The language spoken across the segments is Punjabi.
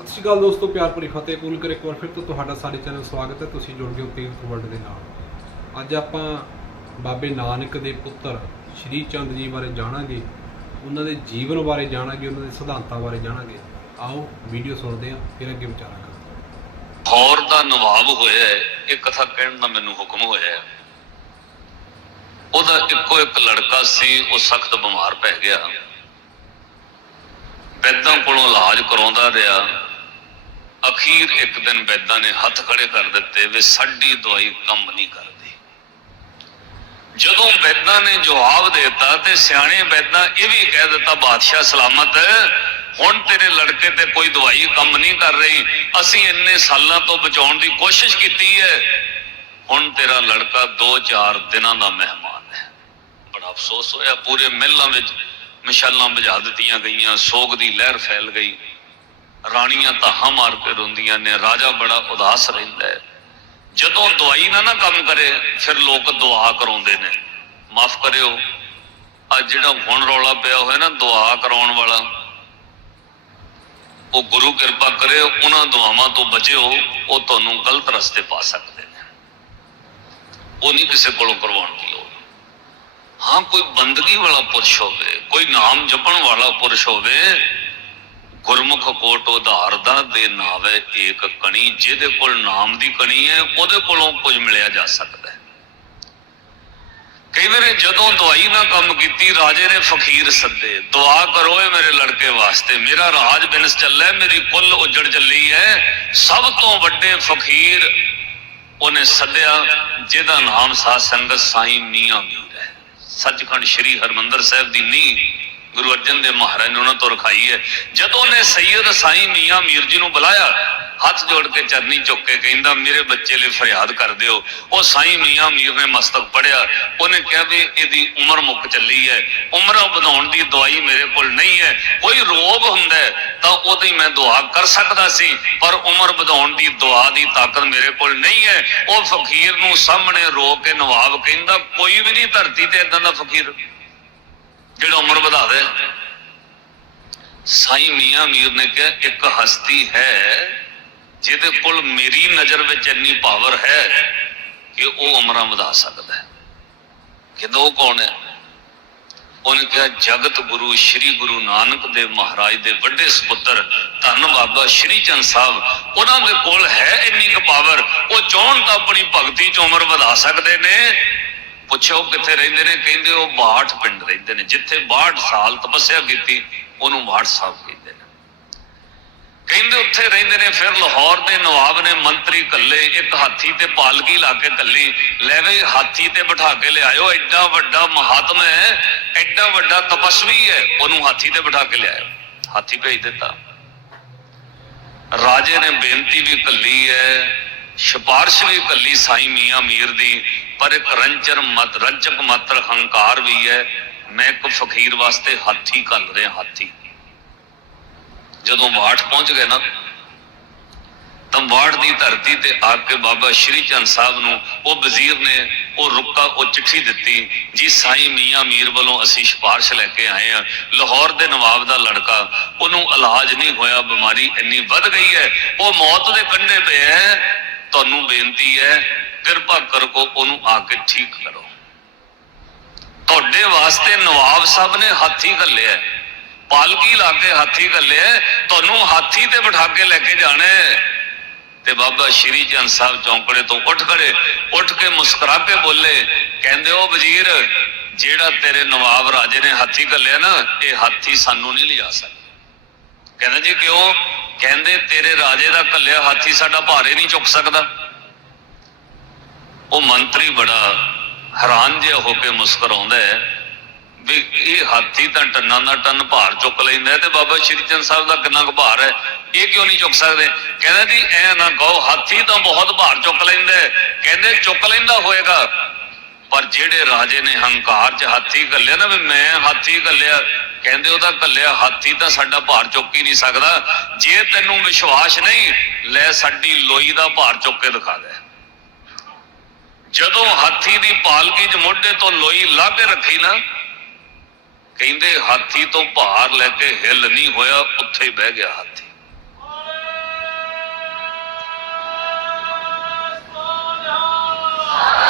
ਸਤਿ ਸ਼੍ਰੀ ਅਕਾਲ ਦੋਸਤੋ, ਪਿਆਰ ਭਰੀ ਫਤਿਹ ਕਬੂਲ ਕਰ ਇੱਕ ਵਾਰ ਫਿਰ ਤੋਂ ਤੁਹਾਡਾ ਸਾਡੇ ਚੈਨਲ ਸਵਾਗਤ ਹੈ। ਤੁਸੀਂ ਜੁੜ ਗਏ ਤੀਰਥ ਵਰਲਡ ਦੇ ਨਾਲ। ਅੱਜ ਆਪਾਂ ਬਾਬੇ ਨਾਨਕ ਦੇ ਪੁੱਤਰ ਸ਼੍ਰੀ ਚੰਦ ਜੀ ਬਾਰੇ ਜਾਣਾਂਗੇ, ਉਹਨਾਂ ਦੇ ਜੀਵਨ ਬਾਰੇ ਜਾਣਾਂਗੇ, ਉਹਨਾਂ ਦੇ ਸਿਧਾਂਤਾਂ ਬਾਰੇ ਜਾਣਾਂਗੇ। ਆਓ, ਵੀਡੀਓ ਸੁਣਦੇ ਹਾਂ, ਫਿਰ ਅੱਗੇ ਵਿਚਾਰਾਂਗੇ ਹੌਰ ਦਾ ਨਵਾਬ ਹੋਇਆ ਇਹ ਕਥਾ ਕਹਿਣ ਦਾ ਮੈਨੂੰ ਹੁਕਮ ਹੋਇਆ ਉਹਦਾ ਇੱਕੋ ਇੱਕ ਲੜਕਾ ਸੀ, ਉਹ ਸਖਤ ਬਿਮਾਰ ਪੈ ਗਿਆ। ਵੈਦਾਂ ਕੋਲੋਂ ਇਲਾਜ ਕਰਾਉਂਦਾ ਰਿਹਾ। ਅਖੀਰ ਇੱਕ ਦਿਨ ਵੈਦਾਂ ਨੇ ਹੱਥ ਖੜੇ ਕਰ ਦਿੱਤੇ ਵੀ ਸਾਡੀ ਦਵਾਈ ਕੰਮ ਨਹੀਂ ਕਰਦੀ। ਜਦੋਂ ਵੈਦਾਂ ਨੇ ਜਵਾਬ ਦੇ ਦਿੱਤਾ ਤੇ ਸਿਆਣੇ ਵੈਦਾਂ ਇਹ ਵੀ ਕਹਿ ਦਿੱਤਾ, ਬਾਦਸ਼ਾਹ ਸਲਾਮਤ ਹੁਣ ਤੇਰੇ ਲੜਕੇ ਤੇ ਕੋਈ ਦਵਾਈ ਕੰਮ ਨਹੀਂ ਕਰ ਰਹੀ। ਅਸੀਂ ਇੰਨੇ ਸਾਲਾਂ ਤੋਂ ਬਚਾਉਣ ਦੀ ਕੋਸ਼ਿਸ਼ ਕੀਤੀ ਹੈ। ਹੁਣ ਤੇਰਾ ਲੜਕਾ 2-4 ਦਿਨਾਂ ਦਾ ਮਹਿਮਾਨ ਹੈ। ਬੜਾ ਅਫਸੋਸ ਹੋਇਆ। ਪੂਰੇ ਮਹਿਲਾਂ ਵਿੱਚ ਮਸ਼ਾਲਾਂ ਵਜਾ ਦਿੱਤੀਆਂ ਗਈਆਂ, ਸੋਗ ਦੀ ਲਹਿਰ ਫੈਲ ਗਈ। ਰਾਣੀਆਂ ਤਾਹਾਂ ਮਾਰ ਕੇ ਰੋਂਦੀਆਂ ਨੇ, ਰਾਜਾ ਬੜਾ ਉਦਾਸ ਰਹਿੰਦਾ ਹੈ। ਜਦੋਂ ਦਵਾਈ ਨਾ ਨਾ ਕੰਮ ਕਰੇ, ਫਿਰ ਲੋਕ ਦੁਆ ਕਰਾਉਂਦੇ ਨੇ। ਮਾਫ ਕਰਿਓ ਆ ਜਿਹੜਾ ਹੁਣ ਰੌਲਾ ਪਿਆ ਹੋਇਆ ਨਾ, ਦੁਆ ਕਰਾਉਣ ਵਾਲਾ, ਉਹ ਗੁਰੂ ਕਿਰਪਾ ਕਰੇ, ਉਹਨਾਂ ਦੁਆਵਾਂ ਤੋਂ ਬਚਿਓ, ਉਹ ਤੁਹਾਨੂੰ ਗਲਤ ਰਸਤੇ ਪਾ ਸਕਦੇ ਨੇ। ਉਹ ਨਹੀਂ ਕਿਸੇ ਕੋਲੋਂ ਕਰਵਾਉਣ ਦੀ ਲੋੜ। ਹਾਂ, ਕੋਈ ਬੰਦਗੀ ਵਾਲਾ ਪੁਰਸ਼ ਹੋਵੇ, ਕੋਈ ਨਾਮ ਜਪਣ ਵਾਲਾ ਪੁਰਸ਼ ਹੋਵੇ ਗੁਰਮੁਖ ਕੋਟ ਉਧਾਰ ਦਾ ਦੇ ਨਾਵੇ ਏਕ ਕਣੀ, ਜਿਹਦੇ ਕੋਲ ਨਾਮ ਦੀ ਕਣੀ ਹੈ, ਉਹਦੇ ਕੋਲੋਂ ਕੁਝ ਮਿਲਿਆ ਜਾ ਸਕਦਾ ਹੈ। ਕਈ ਵਾਰੀ ਜਦੋਂ ਦਵਾਈ ਨਾਲ ਕੰਮ ਕੀਤੀ, ਰਾਜੇ ਨੇ ਫਕੀਰ ਸੱਦੇ, ਦੁਆ ਕਰੋ ਏ ਮੇਰੇ ਲੜਕੇ ਵਾਸਤੇ, ਮੇਰਾ ਰਾਜ ਬਿਨਸ ਚੱਲੇ, ਮੇਰੀ ਕੁੱਲ ਉਜੜ ਚੱਲੀ ਹੈ। ਸਭ ਤੋਂ ਵੱਡੇ ਫਕੀਰ ਉਹਨੇ ਸੱਦਿਆ, ਜਿਹਦਾ ਨਾਮ ਸਾਧ ਸੰਗਤ ਸਾਈਂ ਮੀਆਂ ਮੀਰ ਹੈ। ਸੱਚਖੰਡ ਸ੍ਰੀ ਹਰਮੰਦਰ ਸਾਹਿਬ ਦੀ ਨੀਂਹ ਗੁਰੂ ਅਰਜਨ ਦੇਵ ਮਹਾਰਾਜ ਨੇ ਉਹਨਾਂ ਤੋਂ ਰਖਾਈ ਹੈ। ਜਦੋਂ ਨੇ ਸੈਯਦ ਸਾਈਂ ਮੀਆਂ ਮੀਰ ਜੀ ਨੂੰ ਬੁਲਾਇਆ, ਹੱਥ ਜੋੜ ਕੇ ਚਰਨੀ ਚੁੱਕ ਕੇ ਕਹਿੰਦਾ, ਮੇਰੇ ਬੱਚੇ ਲਈ ਫਰਿਆਦ ਕਰ ਦਿਓ। ਉਹ ਸਾਈਂ ਮੀਆਂ ਮੀਰ ਨੇ ਮਸਤਕ ਪੜਿਆ ਉਹਨੇ ਕਿਹਾ ਵੀ ਇਹਦੀ ਉਮਰ ਮੁੱਕ ਚੱਲੀ ਹੈ। ਉਮਰ ਵਧਾਉਣ ਦੀ ਦਵਾਈ ਮੇਰੇ ਕੋਲ ਨਹੀਂ ਹੈ। ਕੋਈ ਰੋਗ ਹੁੰਦਾ ਤਾਂ ਉਹਦੀ ਮੈਂ ਦੁਆ ਕਰ ਸਕਦਾ ਸੀ, ਪਰ ਉਮਰ ਵਧਾਉਣ ਦੀ ਦੁਆ ਦੀ ਤਾਕਤ ਮੇਰੇ ਕੋਲ ਨਹੀਂ ਹੈ। ਉਹ ਫਕੀਰ ਨੂੰ ਸਾਹਮਣੇ ਰੋ ਕੇ ਨਵਾਬ ਕਹਿੰਦਾ, ਕੋਈ ਵੀ ਨਹੀਂ, ਧਰਤੀ ਤੇ ਇਦਾਂ ਦਾ ਫਕੀਰ ਜਿਹੜਾ ਉਮਰ ਵਧਾ ਦੇ। ਸਾਈਂ ਮੀਆਂ ਮੀਰ ਨੇ ਕਿਹਾ, ਇੱਕ ਹਸਤੀ ਹੈ ਜਿਹਦੇ ਕੋਲ ਮੇਰੀ ਨਜ਼ਰ ਵਿੱਚ ਇੰਨੀ ਪਾਵਰ ਹੈ ਕਿ ਉਹ ਉਮਰਾਂ ਵਧਾ ਸਕਦਾ ਹੈ। ਕਿਦੋਂ ਉਹ ਕੌਣ ਹੈ? ਉਹਨੇ ਕਿਹਾ, ਜਗਤ ਗੁਰੂ, ਸ੍ਰੀ ਗੁਰੂ ਨਾਨਕ ਦੇਵ ਮਹਾਰਾਜ ਦੇ ਵੱਡੇ ਸੁਪੁੱਤਰ ਧੰਨ ਬਾਬਾ ਸ੍ਰੀ ਚੰਦ ਸਾਹਿਬ, ਉਹਨਾਂ ਦੇ ਕੋਲ ਹੈ ਇੰਨੀ ਕੁ ਪਾਵਰ ਉਹ ਚਾਹਣ ਤਾਂ ਆਪਣੀ ਭਗਤੀ ਚ ਉਮਰ ਵਧਾ ਸਕਦੇ ਨੇ। ਪੁੱਛੋ ਕਿੱਥੇ ਰਹਿੰਦੇ ਨੇ? ਕਹਿੰਦੇ ਉਹ ਬਾਠ ਪਿੰਡ ਰਹਿੰਦੇ ਨੇ। ਜਿੱਥੇ 62 ਸਾਲ ਤਪੱਸਿਆ ਕੀਤੀ, ਉਹਨੂੰ ਬਾਠ ਸਾਹਿਬ ਕਹਿੰਦੇ ਨੇ। ਕਹਿੰਦੇ ਉੱਥੇ ਰਹਿੰਦੇ ਨੇ, ਫਿਰ ਲਾਹੌਰ ਦੇ ਨਵਾਬ ਨੇ ਮੰਤਰੀ ਕੱਲੇ ਇੱਕ ਹਾਥੀ ਤੇ ਪਾਲਕੀ ਲਾ ਕੇ ਕੱਲੀ ਲੈ ਵੇ ਹਾਥੀ ਤੇ ਬਿਠਾ ਕੇ ਲਿਆਇਓ, ਐਡਾ ਵੱਡਾ ਮਹਾਤਮਾ ਹੈ, ਐਡਾ ਵੱਡਾ ਤਪਸਵੀ ਹੈ, ਉਹਨੂੰ ਹਾਥੀ ਤੇ ਬਿਠਾ ਕੇ ਲਿਆਇਓ। ਹਾਥੀ ਭੇਜ ਦਿੱਤਾ। ਰਾਜੇ ਨੇ ਬੇਨਤੀ ਵੀ ਕੱਲੀ ਹੈ ਸਿਫਾਰਿਸ਼ ਵੀ ਕੱਲੀ ਸਾਈ ਮੀਆਂ ਮੀਰ ਦੀ, ਪਰ ਇੱਕ ਰੰਚਰ ਮਤ ਰੰਚਕ ਮਾਤਰ ਹੰਕਾਰ ਵੀ ਹੈ। ਮੈਂ ਇੱਕ ਫਕੀਰ ਵਾਸਤੇ ਹਾਥੀ ਕੱਲ ਰਿਹਾ, ਹਾਥੀ। ਜਦੋਂ ਬਾਠ ਪਹੁੰਚ ਗਏ ਨਾ, ਤਾਂ ਦੀ ਧਰਤੀ ਤੇ ਆ ਕੇ ਬਾਬਾ ਸ਼੍ਰੀ ਚੰਦ ਸਾਹਿਬ ਨੂੰ ਉਹ ਵਜ਼ੀਰ ਨੇ ਉਹ ਰੁੱਕਾ, ਉਹ ਚਿੱਠੀ ਦਿੱਤੀ, ਜੀ ਸਾਈ ਮੀਆਂ ਮੀਰ ਵੱਲੋਂ ਅਸੀਂ ਸਿਫਾਰਿਸ਼ ਲੈ ਕੇ ਆਏ ਆ ਲਾਹੌਰ ਦੇ ਨਵਾਬ ਦਾ ਲੜਕਾ, ਉਹਨੂੰ ਇਲਾਜ ਨਹੀਂ ਹੋਇਆ, ਬਿਮਾਰੀ ਇੰਨੀ ਵੱਧ ਗਈ ਹੈ, ਉਹ ਮੌਤ ਦੇ ਕੰਢੇ ਤੇ ਹੈ। ਤੁਹਾਨੂੰ ਬੇਨਤੀ ਹੈ ਕਿਰਪਾ ਕਰੋ ਉਹਨੂੰ ਆ ਕੇ ਠੀਕ ਕਰੋ। ਤੁਹਾਡੇ ਵਾਸਤੇ ਨਵਾਬ ਸਾਹਿਬ ਨੇ ਹਾਥੀ ਘੱਲਿਆ ਪਾਲਕੀ ਲਾ ਕੇ ਹਾਥੀ ਘੱਲਿਆ ਹੈ, ਤੁਹਾਨੂੰ ਹਾਥੀ ਤੇ ਬਿਠਾ ਕੇ ਲੈ ਕੇ ਜਾਣਾ ਤੇ ਬਾਬਾ ਸ਼੍ਰੀ ਚੰਦ ਸਾਹਿਬ ਚੌਂਕੜੇ ਤੋਂ ਉੱਠ ਖੜੇ ਉੱਠ ਕੇ ਮੁਸਕਰਾ ਕੇ ਬੋਲੇ ਕਹਿੰਦੇ ਉਹ ਵਜ਼ੀਰ ਜਿਹੜਾ ਤੇਰੇ ਨਵਾਬ ਰਾਜੇ ਨੇ ਹਾਥੀ ਘੱਲਿਆ ਨਾ ਇਹ ਹਾਥੀ ਸਾਨੂੰ ਨਹੀਂ ਲਿਜਾ ਸਕਦਾ। ਕਹਿੰਦਾ ਜੀ ਕਿਉਂ? ਕਹਿੰਦੇ, ਤੇਰੇ ਰਾਜੇ ਦਾ ਘੱਲਿਆ ਹਾਥੀ ਸਾਡਾ ਭਾਰੇ ਨਹੀਂ ਚੁੱਕ ਸਕਦਾ। ਉਹ ਮੰਤਰੀ ਬੜਾ ਹੈਰਾਨ ਜਿਹਾ ਹੋ ਕੇ ਮੁਸਕਰਾਉਂਦਾ ਹੈ ਵੀ ਇਹ ਹਾਥੀ ਤਾਂ ਟੰਨਾਂ ਦਾ ਟਨ ਭਾਰ ਚੁੱਕ ਲੈਂਦਾ ਤੇ ਬਾਬਾ ਸ਼੍ਰੀ ਚੰਦ ਸਾਹਿਬ ਦਾ ਕਿੰਨਾ ਕੁ ਭਾਰ ਹੈ, ਇਹ ਕਿਉਂ ਨਹੀਂ ਚੁੱਕ ਸਕਦੇ? ਕਹਿੰਦਾ ਜੀ, ਐ ਨਾ ਕਹੋ, ਹਾਥੀ ਤਾਂ ਬਹੁਤ ਭਾਰ ਚੁੱਕ ਲੈਂਦਾ ਕਹਿੰਦੇ, ਚੁੱਕ ਲੈਂਦਾ ਹੋਏਗਾ। ਪਰ ਜਿਹੜੇ ਰਾਜੇ ਨੇ ਹੰਕਾਰ 'ਚ ਹਾਥੀ ਘੱਲਿਆ ਨਾ ਵੀ ਮੈਂ ਹਾਥੀ ਘੱਲਿਆ ਕਹਿੰਦੇ ਉਹਦਾ ਕੱਲਿਆ ਹਾਥੀ ਤਾਂ ਸਾਡਾ ਭਾਰ ਚੁੱਕ ਹੀ ਨਹੀਂ ਸਕਦਾ। ਜੇ ਤੈਨੂੰ ਵਿਸ਼ਵਾਸ ਨਹੀਂ, ਲੈ ਸਾਡੀ ਲੋਈ ਦਾ ਭਾਰ ਚੁੱਕ ਕੇ ਦਿਖਾ ਦੇ। ਜਦੋਂ ਹਾਥੀ ਦੀ ਪਾਲਕੀ 'ਚ ਮੋਢੇ ਤੋਂ ਲੋਈ ਲਾ ਕੇ ਰੱਖੀ ਨਾ, ਕਹਿੰਦੇ ਹਾਥੀ ਤੋਂ ਭਾਰ ਲੈ ਕੇ ਹਿੱਲ ਨਹੀਂ ਹੋਇਆ, ਉੱਥੇ ਹੀ ਬਹਿ ਗਿਆ ਹਾਥੀ। ਸੁਭਾਨ ਅੱਲਾਹ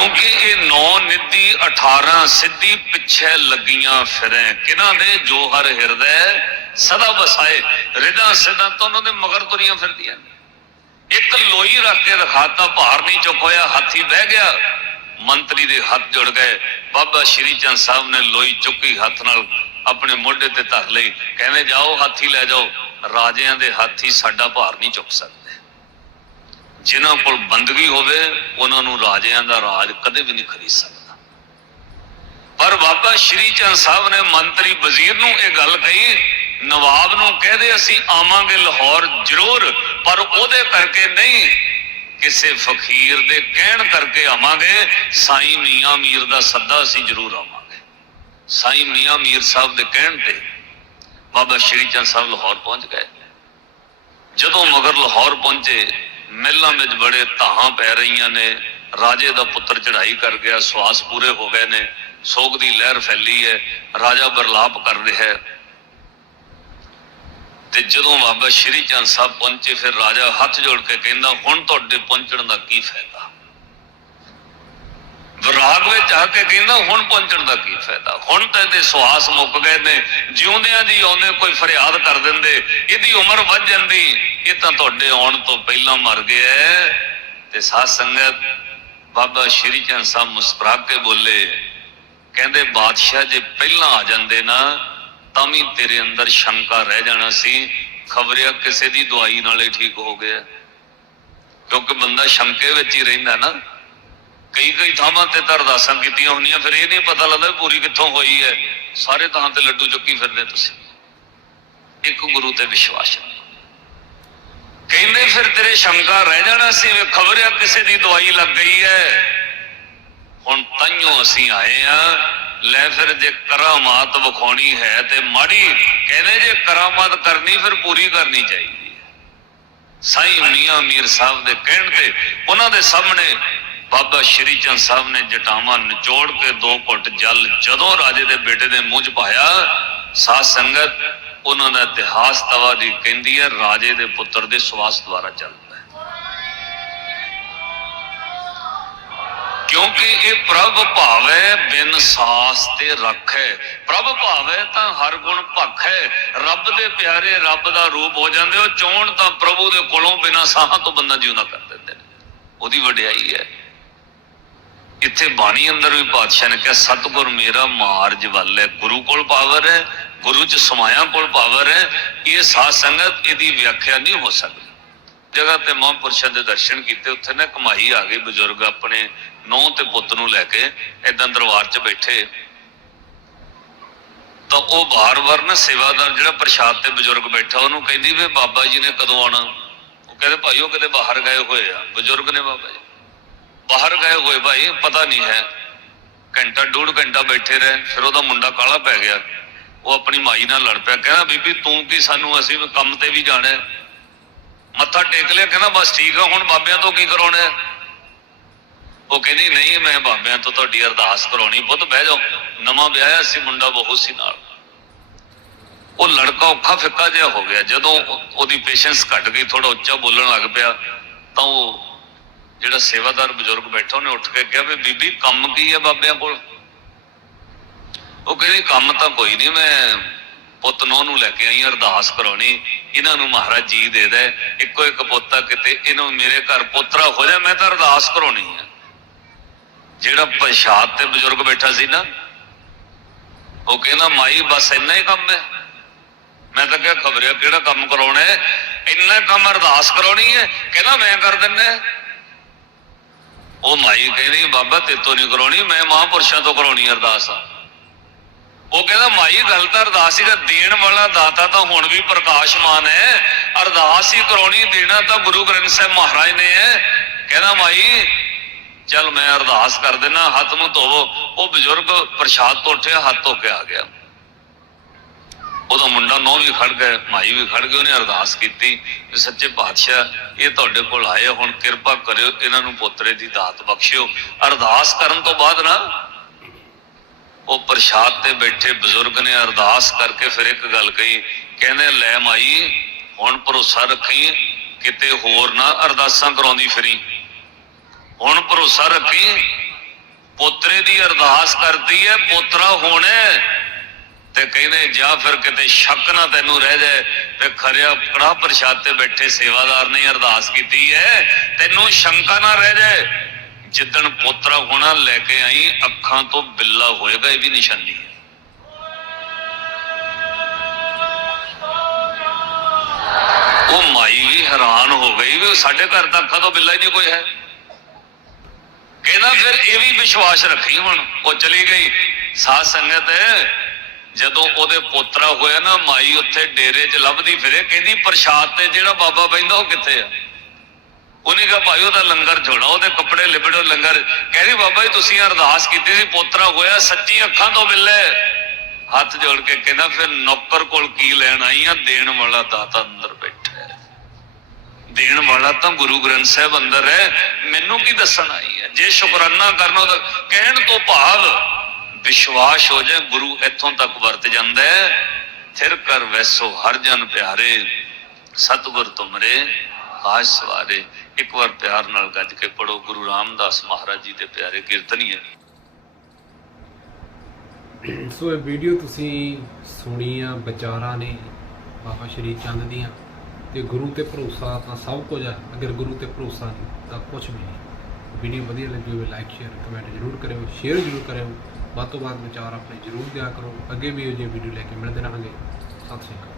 ਕਿਉਂਕਿ ਇਹ 9 ਨਿੱਦੀ 18 ਸਿੱਧੀ ਪਿੱਛੇ ਲੱਗੀਆਂ ਫਿਰੈ। ਕਿਨਾਂ ਦੇ? ਜੋ ਹਰ ਹਿਰਦੈ, ਸਦਾ ਵਸਾਏ। ਰਿਦਾ ਸਿਦਾ ਤੋਂ ਉਹਨਾਂ ਦੇ ਮਗਰ ਤੁਰੀਆਂ ਫਿਰਦੀਆਂ। ਇੱਕ ਲੋਈ ਰੱਖ ਕੇ ਰਖਾਤਾ ਭਾਰ ਨਹੀਂ ਚੁੱਕ ਹੋਇਆ, ਹਾਥੀ ਬਹਿ ਗਿਆ। ਮੰਤਰੀ ਦੇ ਹੱਥ ਜੁੜ ਗਏ। ਬਾਬਾ ਸ਼੍ਰੀ ਚੰਦ ਸਾਹਿਬ ਨੇ ਲੋਈ ਚੁੱਕੀ ਹੱਥ ਨਾਲ ਆਪਣੇ ਮੋਢੇ ਤੇ ਧਰ ਲਈ। ਕਹਿੰਦੇ, ਜਾਓ, ਹਾਥੀ ਲੈ ਜਾਓ। ਰਾਜਿਆਂ ਦੇ ਹਾਥੀ ਸਾਡਾ ਭਾਰ ਨਹੀਂ ਚੁੱਕ ਸਕਦੇ। ਜਿਨ੍ਹਾਂ ਕੋਲ ਬੰਦਗੀ ਹੋਵੇ, ਉਹਨਾਂ ਨੂੰ ਰਾਜਿਆਂ ਦਾ ਰਾਜ ਕਦੇ ਵੀ ਨਹੀਂ ਖਰੀਦ ਸਕਦਾ। ਪਰ ਬਾਬਾ ਸ਼੍ਰੀ ਚੰਦ ਸਾਹਿਬ ਨੇ ਮੰਤਰੀ ਵਜ਼ੀਰ ਨੂੰ ਇਹ ਗੱਲ ਕਹੀ, ਨਵਾਬ ਨੂੰ ਕਹਦੇ ਅਸੀਂ ਆਵਾਂਗੇ ਲਾਹੌਰ ਜ਼ਰੂਰ, ਪਰ ਉਹਦੇ ਕਰਕੇ ਨਹੀਂ ਕਿਸੇ ਫਕੀਰ ਦੇ ਕਹਿਣ ਕਰਕੇ ਆਵਾਂਗੇ, ਸਾਈਂ ਮੀਆਂ ਮੀਰ ਦਾ ਸੱਦਾ ਅਸੀਂ ਜ਼ਰੂਰ ਆਵਾਂਗੇ। ਸਾਈਂ ਮੀਆਂ ਮੀਰ ਸਾਹਿਬ ਦੇ ਕਹਿਣ ਤੇ ਬਾਬਾ ਸ਼੍ਰੀ ਚੰਦ ਸਾਹਿਬ ਲਾਹੌਰ ਪਹੁੰਚ ਗਏ। ਜਦੋਂ ਮਗਰ ਲਾਹੌਰ ਪਹੁੰਚੇ ਮਹਿਲਾਂ ਵਿੱਚ ਬੜੇ ਧਾਹਾਂ ਪੈ ਰਹੀਆਂ ਨੇ। ਰਾਜੇ ਦਾ ਪੁੱਤਰ ਚੜ੍ਹਾਈ ਕਰ ਗਿਆ, ਸਵਾਸ ਪੂਰੇ ਹੋ ਗਏ ਨੇ। ਸੋਗ ਦੀ ਲਹਿਰ ਫੈਲੀ ਹੈ, ਰਾਜਾ ਬਰਲਾਪ ਕਰ ਰਿਹਾ ਹੈ। ਤੇ ਜਦੋਂ ਬਾਬਾ ਸ਼੍ਰੀ ਚੰਦ ਸਾਹਿਬ ਪਹੁੰਚੇ, ਫਿਰ ਰਾਜਾ ਹੱਥ ਜੋੜ ਕੇ ਕਹਿੰਦਾ, ਹੁਣ ਤੁਹਾਡੇ ਪਹੁੰਚਣ ਦਾ ਕੀ ਫਾਇਦਾ? ਵਿਰਾਗ ਵਿੱਚ ਆ ਕੇ ਕਹਿੰਦਾ, ਹੁਣ ਪਹੁੰਚਣ ਦਾ ਕੀ ਫਾਇਦਾ? ਹੁਣ ਤਾਂ ਇਹਦੇ ਸਵਾਸ ਮੁੱਕ ਗਏ ਨੇ। ਜਿਉਂਦਿਆਂ ਜੀ ਆਉਂਦੇ ਕੋਈ ਫਰਿਆਦ ਕਰ ਦਿੰਦੇ। ਇਹਦੀ ਉਮਰ ਵੱਧ ਜਾਂਦੀ ਇਹ ਤਾਂ ਤੁਹਾਡੇ ਆਉਣ ਤੋਂ ਪਹਿਲਾਂ ਮਰ ਗਿਆ ਤੇ ਸਾਧ ਸੰਗਤ, ਬਾਬਾ ਸ਼੍ਰੀ ਚੰਦ ਸਾਹਿਬ ਮੁਸਕਰਾ ਕੇ ਬੋਲੇ, ਕਹਿੰਦੇ, ਬਾਦਸ਼ਾਹ ਜੇ ਪਹਿਲਾਂ ਆ ਜਾਂਦੇ ਨਾ, ਤਾਂ ਵੀ ਤੇਰੇ ਅੰਦਰ ਸ਼ੰਕਾ ਰਹਿ ਜਾਣਾ ਸੀ। ਖਬਰਿਆ ਕਿਸੇ ਦੀ ਦਵਾਈ ਨਾਲੇ ਠੀਕ ਹੋ ਗਿਆ। ਕਿਉਂਕਿ ਬੰਦਾ ਸ਼ੰਕੇ ਵਿੱਚ ਹੀ ਰਹਿੰਦਾ ਨਾ। ਕਈ ਕਈ ਥਾਵਾਂ ਤੇ ਤਾਂ ਅਰਦਾਸਾਂ ਕੀਤੀਆਂ ਹੁੰਦੀਆਂ, ਫਿਰ ਇਹ ਨਹੀਂ ਪਤਾ ਲੱਗਦਾ ਪੂਰੀ ਕਿੱਥੋਂ ਹੋਈ ਹੈ। ਸਾਰੇ ਥਾਂ ਤੇ ਲੱਡੂ ਚੁੱਕੀ ਫਿਰਦੇ ਤੁਸੀਂ। ਇੱਕ ਗੁਰੂ ਤੇ ਵਿਸ਼ਵਾਸ ਰੱਖੋ। ਕਹਿੰਦੇ ਫਿਰ ਤੇਰੇ ਸ਼ੰਕਾ ਰਹਿ ਜਾਣਾ ਸੀ, ਵੀ ਖਬਰ ਆ ਕਿਸੇ ਦੀ ਦਵਾਈ ਲੱਗ ਗਈ ਹੈ। ਹੁਣ ਤਾਈਓ ਅਸੀਂ ਆਏ ਆ ਲੈ ਫਿਰ ਜੇ ਕਰਾਮਾਤ ਵਿਖਾਉਣੀ ਹੈ ਤੇ ਮਾੜੀ, ਕਹਿੰਦੇ ਜੇ ਕਰਾਮਾਤ ਕਰਨੀ, ਫਿਰ ਪੂਰੀ ਕਰਨੀ ਚਾਹੀਦੀ ਹੈ। ਸਾਈਂ ਮੀਆਂ ਮੀਰ ਸਾਹਿਬ ਦੇ ਕਹਿਣ ਤੇ ਉਹਨਾਂ ਦੇ ਸਾਹਮਣੇ ਬਾਬਾ ਸ਼੍ਰੀ ਚੰਦ ਸਾਹਿਬ ਨੇ ਜਟਾਵਾਂ ਨਿਚੋੜ ਕੇ ਦੋ ਘੁੱਟ ਜਲ ਜਦੋਂ ਰਾਜੇ ਦੇ ਬੇਟੇ ਦੇ ਮੂੰਹ 'ਚ ਪਾਇਆ, ਸਾਧ ਸੰਗਤ ਉਹਨਾਂ ਦਾ ਇਤਿਹਾਸ ਤਵਾ ਦੀ ਕਹਿੰਦੀ ਹੈ, ਰਾਜੇ ਦੇ ਪੁੱਤਰ ਦੇ ਸਵਾਸ ਦੁਆਰਾ ਚੱਲਦਾ ਹੈ। ਕਿਉਂਕਿ ਇਹ ਪ੍ਰਭ ਭਾਵੈ ਬਿਨ ਸਾਸ ਤੇ ਰੱਖੈ। ਪ੍ਰਭ ਭਾਵੈ ਤਾਂ ਹਰ ਗੁਣ ਭਖੈ। ਰੱਬ ਦੇ ਪਿਆਰੇ ਰੱਬ ਦਾ ਰੂਪ ਹੋ ਜਾਂਦੇ ਹੋ, ਚੋਣ ਤਾਂ ਪ੍ਰਭੂ ਦੇ ਕੋਲੋਂ ਬਿਨਾ ਸਾਹਾਂ ਤੋਂ ਬੰਦਾ ਜਿਉਂਦਾ ਕਰ ਦਿੰਦੇ ਨੇ ਉਹਦੀ ਵਡਿਆਈ ਹੈ। ਇੱਥੇ ਬਾਣੀ ਅੰਦਰ ਵੀ ਪਾਤਸ਼ਾਹ ਨੇ ਕਿਹਾ, ਸਤਿਗੁਰ ਮੇਰਾ ਮਾਰਜ ਵੱਲ ਹੈ, ਗੁਰੂ ਕੋਲ ਪਾਵਰ ਹੈ, ਗੁਰੂ ਚ ਸਮਾਇਆ ਕੋਲ ਪਾਵਰ ਹੈ। ਇਹ ਸਾਧ ਸੰਗਤ ਇਹਦੀ ਵਿਆਖਿਆ ਨਹੀਂ ਹੋ ਸਕਦੀ। ਜਗ੍ਹਾ ਤੇ ਮਹਾਂਪੁਰਸ਼ਾਂ ਦੇ ਦਰਸ਼ਨ ਕੀਤੇ, ਉੱਥੇ ਨਾ ਕਮਾਈ ਆ ਗਈ, ਬਜ਼ੁਰਗ ਆਪਣੇ ਨੌ ਤੇ ਪੁੱਤ ਨੂੰ ਲੈ ਕੇ ਏਦਾਂ ਦਰਬਾਰ 'ਚ ਬੈਠੇ। ਤਾਂ ਉਹ ਬਾਰ-ਬਾਰ ਨਾ ਸੇਵਾਦਾਰ ਜਿਹੜਾ ਪ੍ਰਸ਼ਾਦ ਤੇ ਬਜ਼ੁਰਗ ਬੈਠਾ, ਉਹਨੂੰ ਕਹਿੰਦੀ ਵੀ ਬਾਬਾ ਜੀ ਨੇ ਕਦੋਂ ਆਉਣਾ? ਉਹ ਕਹਿੰਦੇ, ਭਾਈ, ਉਹ ਕਿਤੇ ਬਾਹਰ ਗਏ ਹੋਏ ਆ, ਬਜ਼ੁਰਗ ਨੇ ਬਾਬਾ ਜੀ। ਬਾਹਰ ਗਏ ਹੋਏ ਭਾਈ, ਪਤਾ ਨਹੀਂ ਹੈ। ਘੰਟਾ, ਡੂਢ ਘੰਟਾ ਬੈਠੇ ਰਹੇ, ਫਿਰ ਉਹਦਾ ਮੁੰਡਾ ਕਾਲਾ ਪੈ ਗਿਆ। ਉਹ ਆਪਣੀ ਮਾਈ ਨਾਲ ਲੜ ਪਿਆ, ਕਹਿੰਦਾ, ਬੀਬੀ, ਤੂੰ ਕੀ ਸਾਨੂੰ ਅਸੀਂ ਕੰਮ ਤੇ ਵੀ ਜਾਣਾ ਮੱਥਾ ਟੇਕ ਲਿਆ, ਕਹਿੰਦਾ, ਬਸ ਠੀਕ ਆ, ਹੁਣ ਬਾਬਿਆਂ ਤੋਂ ਕੀ ਕਰਾਉਣਾ ਉਹ ਕਹਿੰਦੀ, ਨਹੀਂ, ਮੈਂ ਬਾਬਿਆਂ ਤੋਂ ਤੁਹਾਡੀ ਅਰਦਾਸ ਕਰਾਉਣੀ ਪੁੱਤ ਬਹਿ ਜਾਓ। ਨਵਾਂ ਵਿਆਹਿਆ ਸੀ, ਮੁੰਡਾ ਬਹੁਤ ਸੀ ਨਾਲ। ਉਹ ਲੜਕਾ ਔਖਾ ਫਿੱਕਾ ਜਿਹਾ ਹੋ ਗਿਆ। ਜਦੋਂ ਉਹਦੀ ਪੇਸ਼ੈਂਸ ਘਟ ਗਈ ਥੋੜਾ ਉੱਚਾ ਬੋਲਣ ਲੱਗ ਪਿਆ, ਤਾਂ ਉਹ ਜਿਹੜਾ ਸੇਵਾਦਾਰ ਬਜ਼ੁਰਗ ਬੈਠਾ ਉਹਨੇ ਉੱਠ ਕੇ ਕਿਹਾ ਵੀ ਬੀਬੀ ਕੰਮ ਕੀ ਹੈ ਬਾਬਿਆਂ ਕੋਲ? ਉਹ ਕਹਿੰਦੀ ਕੰਮ ਤਾਂ ਕੋਈ ਨਹੀਂ ਮੈਂ ਪੁੱਤ ਨੂੰ ਨੂੰ ਲੈ ਕੇ ਆਈ ਹਾਂ, ਅਰਦਾਸ ਕਰਾਉਣੀ। ਇਹਨਾਂ ਨੂੰ ਮਹਾਰਾਜ ਜੀ ਦੇ ਦੇ ਇੱਕੋ ਇੱਕ ਪੁੱਤਾ ਕਿਤੇ ਇਹਨੂੰ ਮੇਰੇ ਘਰ ਪੁੱਤਰਾ ਹੋ ਜਾ ਮੈਂ ਤਾਂ ਅਰਦਾਸ ਕਰਾਉਣੀ ਹੈ ਜਿਹੜਾ ਪ੍ਰਸ਼ਾਦ ਤੇ ਬਜ਼ੁਰਗ ਬੈਠਾ ਸੀ ਨਾ ਉਹ ਕਹਿੰਦਾ ਮਾਈ ਬਸ ਇੰਨਾ ਹੀ ਕੰਮ ਹੈ। ਮੈਂ ਤਾਂ ਕਿਹਾ ਖਬਰਿਆ ਕਿਹੜਾ ਕੰਮ ਕਰਾਉਣਾ ਹੈ? ਇੰਨਾ ਕੰਮ ਅਰਦਾਸ ਕਰਾਉਣੀ ਹੈ ਕਹਿੰਦਾ ਮੈਂ ਕਰ ਦਿੰਦਾ। ਉਹ ਮਾਈ ਕਹਿੰਦੀ, ਬਾਬਾ ਤੇਤੋਂ ਨਹੀਂ ਕਰਾਉਣੀ, ਮੈਂ ਮਹਾਂਪੁਰਸ਼ਾਂ ਤੋਂ ਕਰਾਉਣੀ ਅਰਦਾਸ। ਉਹ ਕਹਿੰਦਾ, ਮਾਈ ਗੱਲ ਤਾਂ ਅਰਦਾਸ ਹੀ ਦਾ ਦੇਣ ਵਾਲਾ ਦਾਤਾ ਤਾਂ ਹੁਣ ਵੀ ਪ੍ਰਕਾਸ਼ਮਾਨ ਹੈ। ਅਰਦਾਸ ਹੀ ਕਰਾਉਣੀ, ਦੇਣਾ ਤਾਂ ਗੁਰੂ ਗ੍ਰੰਥ ਸਾਹਿਬ ਮਹਾਰਾਜ ਨੇ ਹੈ। ਕਹਿੰਦਾ, ਮਾਈ, ਚੱਲ ਮੈਂ ਅਰਦਾਸ ਕਰ ਦੇਣਾ ਹੱਥ ਨੂੰ ਧੋਵੋ। ਉਹ ਬਜ਼ੁਰਗ ਪ੍ਰਸ਼ਾਦ ਤੋਂ ਉੱਠਿਆ, ਹੱਥ ਧੋ ਕੇ ਆ ਗਿਆ। ਉਹਦਾ ਮੁੰਡਾ ਨੌ ਵੀ ਖੜ ਗਿਆ, ਮਾਈ ਵੀ ਖੜ ਗਏ ਉਹਨੇ ਅਰਦਾਸ ਕੀਤੀ ਵੀ ਸੱਚੇ ਪਾਤਸ਼ਾਹ, ਇਹ ਤੁਹਾਡੇ ਕੋਲ ਆਏ ਹੁਣ ਕਿਰਪਾ ਕਰਿਓ, ਇਹਨਾਂ ਨੂੰ ਪੋਤਰੇ ਦੀ ਦਾਤ ਬਖਸ਼ਿਓ। ਅਰਦਾਸ ਕਰਨ ਤੋਂ ਬਾਅਦ ਨਾ, ਉਹ ਪ੍ਰਸ਼ਾਦ ਤੇ ਬੈਠੇ ਬਜ਼ੁਰਗ ਨੇ ਅਰਦਾਸ ਕਰਕੇ ਫਿਰ ਇੱਕ ਗੱਲ ਕਹੀ, ਕਹਿੰਦੇ, ਲੈ ਮਾਈ, ਹੁਣ ਭਰੋਸਾ ਰੱਖੀ, ਕਿਤੇ ਹੋਰ ਨਾ ਅਰਦਾਸਾਂ ਕਰਾਉਂਦੀ ਫਿਰੀ। ਹੁਣ ਭਰੋਸਾ ਰੱਖੀ, ਪੋਤਰੇ ਦੀ ਅਰਦਾਸ ਕਰਦੀ ਹੈ, ਪੋਤਰਾ ਹੋਣਾ ਤੇ ਕਹਿੰਦੇ, ਜਾਂ ਫਿਰ ਕਿਤੇ ਸ਼ੱਕ ਨਾ ਤੈਨੂੰ ਰਹਿ ਜਾਏ। ਤੇ ਖਰਿਆ ਕੜਾ ਪ੍ਰਸ਼ਾਦ ਤੇ ਬੈਠੇ ਸੇਵਾਦਾਰ ਨੇ ਅਰਦਾਸ ਕੀਤੀ ਹੈ, ਤੈਨੂੰ ਸ਼ੰਕਾ ਨਾ ਰਹਿ ਜਾਏ। ਜਿੱਦਣ ਪੋਤਰਾ ਹੋਣਾ ਲੈ ਕੇ ਆਈ, ਅੱਖਾਂ ਤੋਂ ਬਿੱਲਾ ਹੋਏਗਾ, ਇਹ ਵੀ ਨਿਸ਼ਾਨੀ ਹੈ। ਉਹ ਮਾਈ ਵੀ ਹੈਰਾਨ ਹੋ ਗਈ ਵੀ ਸਾਡੇ ਘਰ ਤਾਂ ਅੱਖਾਂ ਤੋਂ ਬਿੱਲਾ ਹੀ ਨਹੀਂ ਕੋਈ ਹੈ। ਕਹਿੰਦਾ ਫਿਰ ਇਹ ਵੀ ਵਿਸ਼ਵਾਸ ਰੱਖੀ ਹੁਣ, ਉਹ ਚਲੀ ਗਈ। ਸਾਧ ਸੰਗਤ ਜਦੋਂ ਉਹਦੇ ਪੋਤਰਾ ਹੋਇਆ ਨਾ, ਮਾਈ ਉੱਥੇ ਡੇਰੇ 'ਚ ਲੱਭਦੀ ਫਿਰੇ, ਕਹਿੰਦੀ ਪ੍ਰਸ਼ਾਦ ਤੇ ਜਿਹੜਾ ਬਾਬਾ ਬੈਂਦਾ ਉਹ ਕਿੱਥੇ ਆ? ਉਹਨੇ ਕਿਹਾ, ਭਾਈ ਉਹਦਾ ਲੰਗਰ ਛੋੜਾ, ਉਹਦੇ ਕੱਪੜੇ ਲਿਬੜੋ ਲੰਗਰ। ਕਹਿੰਦੀ ਬਾਬਾ ਜੀ, ਤੁਸੀਂ ਅਰਦਾਸ ਕੀਤੀ ਸੀ, ਪੋਤਰਾ ਹੋਇਆ ਸੱਚੀ ਅੱਖਾਂ ਤੋਂ ਬਿੱਲੇ ਹੱਥ ਜੋੜ ਕੇ ਕਹਿੰਦਾ, ਫਿਰ ਨੌਕਰ ਕੋਲ ਕੀ ਲੈਣ ਆਈ ਆ? ਦੇਣ ਵਾਲਾ ਦਾਤਾ ਅੰਦਰ ਬੈਠਾ ਹੈ। ਦੇਣ ਵਾਲਾ ਤਾਂ ਗੁਰੂ ਗ੍ਰੰਥ ਸਾਹਿਬ ਅੰਦਰ ਹੈ। ਮੈਨੂੰ ਕੀ ਦੱਸਣ ਆਈ ਹੈ? ਜੇ ਸ਼ੁਕਰਾਨਾ ਕਰਨ ਤਾਂ ਕਹਿਣ ਤੋਂ ਭਾਵ ਵਿਸ਼ਵਾਸ ਹੋ ਜਾਏ, ਗੁਰੂ ਇੱਥੋਂ ਤੱਕ ਵਰਤ ਜਾਂਦਾ ਹੈ। ਥਿਰ ਕਰ ਵੈਸੋ ਹਰ ਜਨ ਪਿਆਰੇ, ਸਤਿਗੁਰ ਤੁਮਰੇ, ਆਜ ਸਵਾਰੇ। ਇੱਕ ਵਾਰ ਪਿਆਰ ਨਾਲ ਗੱਜ ਕੇ ਪੜੋ ਗੁਰੂ ਰਾਮਦਾਸ ਮਹਾਰਾਜ ਜੀ ਦੇ ਪਿਆਰੇ ਕੀਰਤਨੀਏ। ਸੋ ਇਹ ਵੀਡੀਓ ਤੁਸੀਂ ਸੁਣੀ ਆ ਵਿਚਾਰਾਂ ਨੇ ਬਾਬਾ ਸ਼੍ਰੀ ਚੰਦ ਦੀਆਂ। ਤੇ ਗੁਰੂ ਤੇ ਭਰੋਸਾ ਤਾਂ ਸਭ ਕੁਝ ਹੈ ਅਗਰ ਗੁਰੂ ਤੇ ਭਰੋਸਾ ਨਹੀਂ, ਤਾਂ ਕੁਝ ਵੀ ਨਹੀਂ। ਵੀਡੀਓ ਵਧੀਆ ਲੱਗੀ ਹੋਵੇ ਲਾਈਕ ਸ਼ੇਅਰ ਕਮੈਂਟ ਜ਼ਰੂਰ ਕਰਿਓ ਸ਼ੇਅਰ ਜ਼ਰੂਰ ਕਰਿਓ। ਵੱਧ ਤੋਂ ਵੱਧ ਵਿਚਾਰ ਆਪਣੇ ਜ਼ਰੂਰ ਦਿਆ ਕਰੋ। ਅੱਗੇ ਵੀ ਇਹੋ ਜਿਹੇ ਵੀਡੀਓ ਲੈ ਕੇ ਮਿਲਦੇ ਰਹਾਂਗੇ। ਸਤਿ ਸ਼੍ਰੀ ਅਕਾਲ।